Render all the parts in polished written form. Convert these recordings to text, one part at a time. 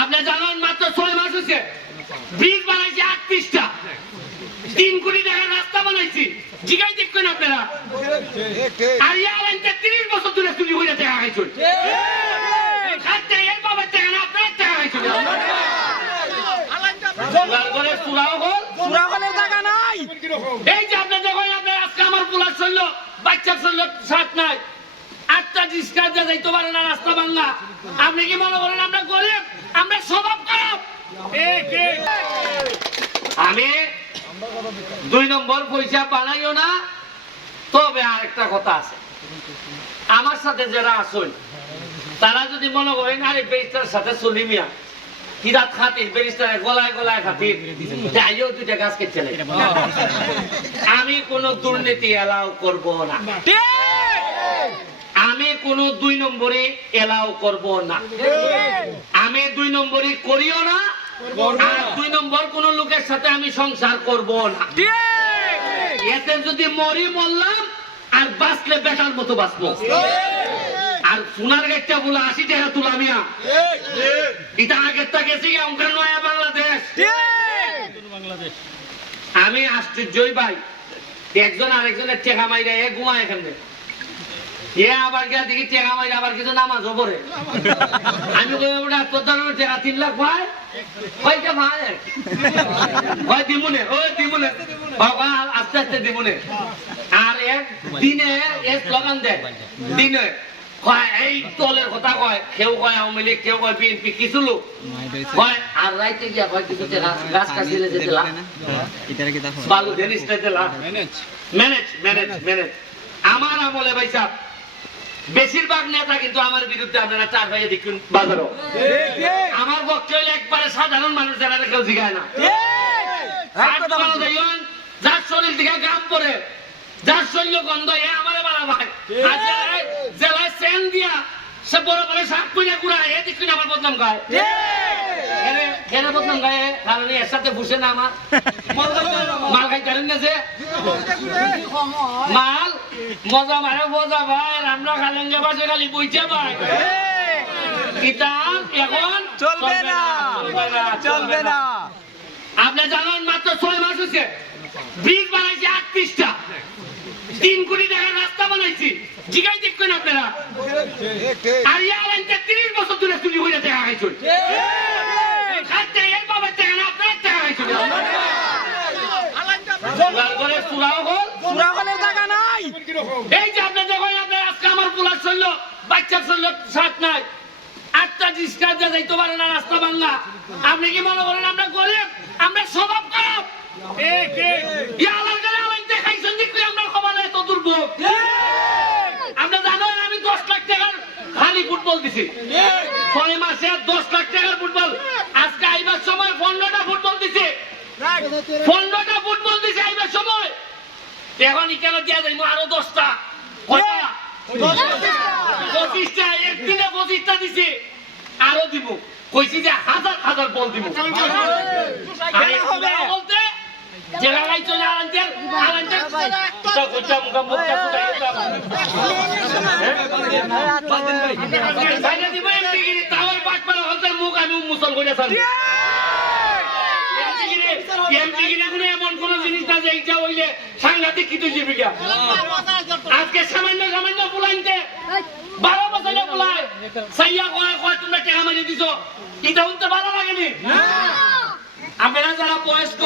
আপনি জানেন মাত্র 6 মাস হয়েছে ব্রিজ বানাইছি 38টা, 3 কোটি টাকার রাস্তা বানাইছি। জিগাই দেখবেন আপনারা, আর ইয়ার 30 বছর ধরে চুরি হয়ে টাকা খাইছো। খাইতে এর বাবার টাকা না, আপনার টাকা খাইছো। এই যে আপনি দেখেন, আপনার আজকে আমার পোলার চললো, বাচ্চার চললো, সাথ নাই, 8টা ডিসকার্ড যাইতে পারে না, রাস্তা ভাঙা। আপনি কি মনে করেন আমরা গরিব, আমরা স্বভাব খারাপ? আমি 2 নম্বর পয়সা বানাইও না। তবে আরেকটা কথা আছে, আমার সাথে যারা আসুন তারা যদি মনে করেন আরে ব্যারিস্টার সাথে চলি মিয়া কিরাত খাতির, ব্যারিস্টার গলায় গলায় খাতির, যাইও 2টা গাছ কেটে চলে। আমি কোন দুর্নীতি এলাও করব না, আমি কোন 2 নম্বরে এলাও করব না, আমি 2 নম্বরে করিও না, আর 2 নম্বর কোন লোকের সাথে আমি সংসার করব না। এতে যদি মরি মরলাম, আর বাঁচলে বেটার মতো বাঁচবো। আর সোনার গেটটা বলে 80 টাকা তুলা মিয়া, এটা আগের তা গেছি ওখানে নয়া বাংলাদেশ। আমি আশ্চর্যই ভাই, একজন আরেকজনের টেকা মাইরা এ ঘুমায় এখানে, এ আবার গিয়া দেখি টেকা মাইরা আবার কিছু নামাজও পড়ে। আমি তোর টেকা 3 লাখ ভাই, কয়টা ভাই হয় দিমুনে, ও দিমুনে আস্তে আস্তে দিমুনে। আর এক দিনে এক স্লোগান দেয়, দিনে কয় এই দলের কথা কয়, কেউ কয় আওয়ামী লীগ, কেউ কয় বিএনপি, কিছু লোক কয়। আর রাইতে গিয়া কয় কিছু গাছ কাটিলে যেতে বালু জিনিসটা দিলাম ম্যানেজ ম্যানেজ ম্যানেজ। আমার আমলে ভাই সাহেব বেশিরভাগ নেতা কিন্তু আমার বিরুদ্ধে, আপনারা 4 ভাইয়ে দেখুন বাজারও। আমার পক্ষে হইলে একবারে সাধারণ মানুষ যারা কেউ জিগায় না, যার শরীর দিকে গাম পরে, যার শৈল্য গন্ধ, এ আমারে বাড়া ভাই। জেলায় সেন দিয়া সে বড় বড় শাক পুজা গুড়া, এ দেখুন আমার বদনাম গায়। কেন বদনাম গায়ে? কারণ এর সাথে বসে না আমার মাল খাই পারেন না, যে মাল মজা মারে মজা ভাই, আমরা খালেঙ্গে বাসে খালি বইছে ভাই। কিতাব এখন চলবে না, চলবে না। আপনি জানেন মাত্র 6 মাস হয়েছে ব্রিজ বানাইছি 38টা, 3 কোটি টাকার রাস্তা বানাইছি। জিগাই দেখবেন আপনারা, আর ইয়ার 30 বছর ধরে চুরি হয়ে টাকা খাইছো। খাইতে এর বাবার টাকা না, আপনার টাকা খাইছো। এই যে আপনি দেখেন, আপনার আজকে আমার পোলার চললো, বাচ্চার চললো, সাথ নাই, 8টা ডিসকার্ড যাইতে পারে না, রাস্তা ভাঙা। আপনি কি মনে করেন আমরা গরিব, আমরা স্বভাব খারাপ? আপনি জানেন আমি 10 লাখ টাকার খালি ফুটবল দিছি, 6 মাসে 10 লাখ টাকার ফুটবল। আজকে আইবার সময় 15টা ফুটবল দিছে, 15টা ফুটবল দিছে আইবার সময়। এখন কেন দিয়া যাইব আরো 10টা, 25টা, একদিনে 25টা দিছে, আরো দিব। কইছি যে হাজার হাজার বল দিব। বলতে যেগাই চলে আনতেন তো কইতা মুখা মুখা বাইরে দিব এমপিগিরি, তাওই পাটপাড়া হতে মুখ আমি মুসল কইতাছাম। এমপিগিরি গুলো এমন কোন জিনিস না যে এইটা হইলে সাংঘাতিক কিছু জীবিকা। আজকে সামান্য সামান্য বুলাইতে 12 বছরের বুলাই সাইয়া কয় কয় তোমরা টাকা মারি দিছো, এটা উনতে ভালো লাগেনি। আপনারা যারা বয়স্ক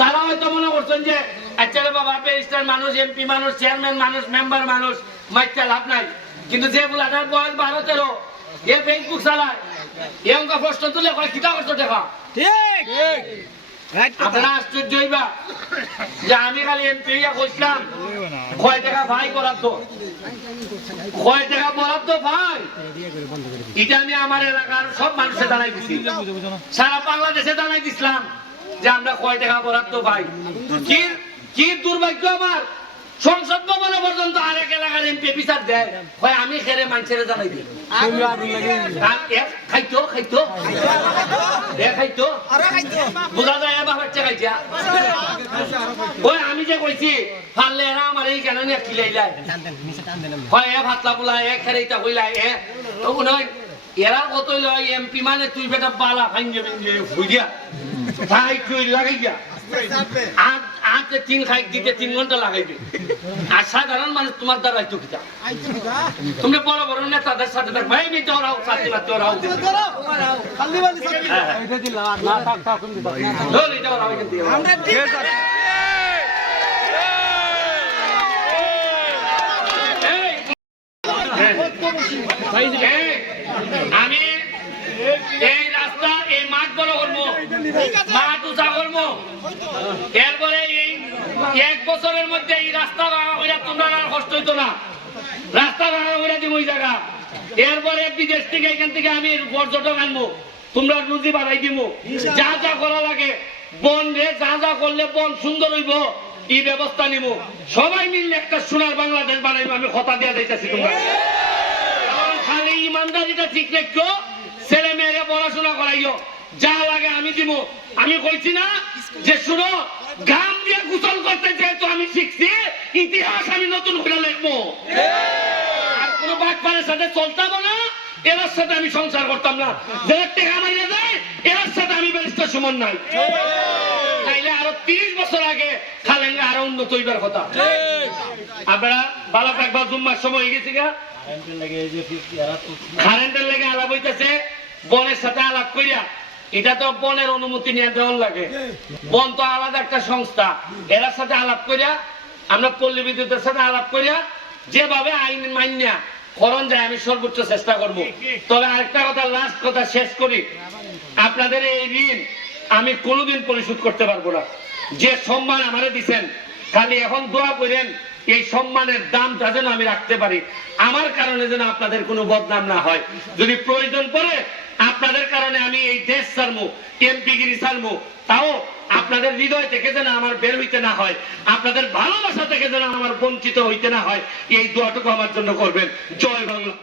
তারা হয়তো মনে করছেন যে আচ্ছা রে বাবা, ব্যারিস্টার মানুষ, এমপি মানুষ, চেয়ারম্যান মানুষ, মেম্বার মানুষ, মাইকটা লাভ নাই। কিন্তু যে বুলাটার বয়স 12-13, এ ফেসবুক চালায়, এ অঙ্কা প্রশ্ন তুলে কয় কিতা করছো দেখা। আপনারা আশ্চর্য হইবা যে আমি খালি এমপি কইছিলাম কয় টাকা ভাই বরাদ্দ, কয় টাকা বরাদ্দ ভাই, এটা আমি আমার এলাকার সব মানুষে জানাই দিছি, সারা বাংলাদেশে জানাই দিছিলাম যে আমরা কয় টাকা বরাদ্দ পাই। কি দুর্ভাগ্য আমার, সংসদ ভবনে পর্যন্ত আরেক এলাকার এমপি বিচার দেয়, হয় আমি খেরে মানুষের জানাই দিই। খাইতো খাইতো খাইতো বোঝা যায় বাবার চেয়ে খাইছা। ওই আমি যে কইছি পারলে এরা আমার এই কেন খিলাইলাই, হয় এ ভাতলা পোলা, এ খেরেইটা কইলাই, এ এরা কত এমপি মানে তুই বেটা বালা ভাঙ্গে ভাঙ্গে ভুইয়া তাই তুই লাগাইয়া আজ 3 খাই দিতে 3 ঘন্টা লাগাইবে আর সাধারণ মানুষ তোমার দ্বারা আইতো কিটা তোমরা বড় বড় নেতাদের সাথে থাক ভাই নি তোরাও সাথে না তোরাও খালি বালি এটা দিলা না থাক থাক তুমি ধর এটা ওরাও কিন্তু আমরা ঠিক আছে আমি এই রাস্তা এই মাঠ বড় করবো মাঠ উঁচা করবো এরপরে এই 1 বছরের মধ্যে এই রাস্তা ভাঙা হইয়া তোমরা আর কষ্ট হইতো না রাস্তা ভাঙা হইয়া দিব ওই জায়গা এরপরে বিদেশ থেকে এখান থেকে আমি পর্যটক আনবো তোমরা রুজি বাড়াই দিব যা যা করা লাগে বন রে যা যা করলে বন সুন্দর হইব এই ব্যবস্থা নিব সবাই মিললে একটা সোনার বাংলাদেশ বানাইবো আমি কথা দিয়া যাইতেছি তোমরা খালি ইমানদারিটা ঠিক রাখো ছেলে মেয়েরা পড়াশোনা করাইও যা লাগে আমি দিব আমি কইছি না যে শুনো গাম দিয়ে গোসল করতে যেহেতু আমি শিখছি ইতিহাস আমি নতুন করে লিখবো আর কোনো বাটপারের সাথে চলতাম না এর সাথে আমি সংসার করতাম না যারা টেকা মাইরে দেয় এর সাথে আমি ব্যারিস্টার সুমন নাই তাইলে আরো 30 বছর আগে খালেঙ্গা আরো উন্নত হইবার কথা আপনারা বালা থাকবা জুম্মার সময় হয়ে গেছি গা কারেন্টের লেগে আলাপ হইতেছে বনের সাথে আলাপ করিয়া এটা তো বনের অনুমতি নিয়ে দেওয়ার লাগে বন তো আলাদা একটা সংস্থা এর সাথে আলাপ করিয়া আমরা পল্লী বিদ্যুতের সাথে আলাপ করিয়া যেভাবে আইন মান্যা করণ যায় আমি সর্বোচ্চ চেষ্টা করব তবে আরেকটা কথা লাস্ট কথা শেষ করি আপনাদের এই ঋণ আমি কোনোদিন পরিশোধ করতে পারবো না যে সম্মান আমারে দিচ্ছেন খালি এখন দোয়া করেন এই সম্মানের দামটা যেন আমি রাখতে পারি আমার কারণে যেন আপনাদের কোনো বদনাম না হয় যদি প্রয়োজন পড়ে আপনাদের কারণে আমি এই দেশ ছাড়বো এমপিগিরি ছাড়বো তাও আপনাদের হৃদয় থেকে যেন আমার বের হইতে না হয় আপনাদের ভালোবাসা থেকে যেন আমার বঞ্চিত হইতে না হয় এই দোয়াটুকু আমার জন্য করবেন জয় বাংলা।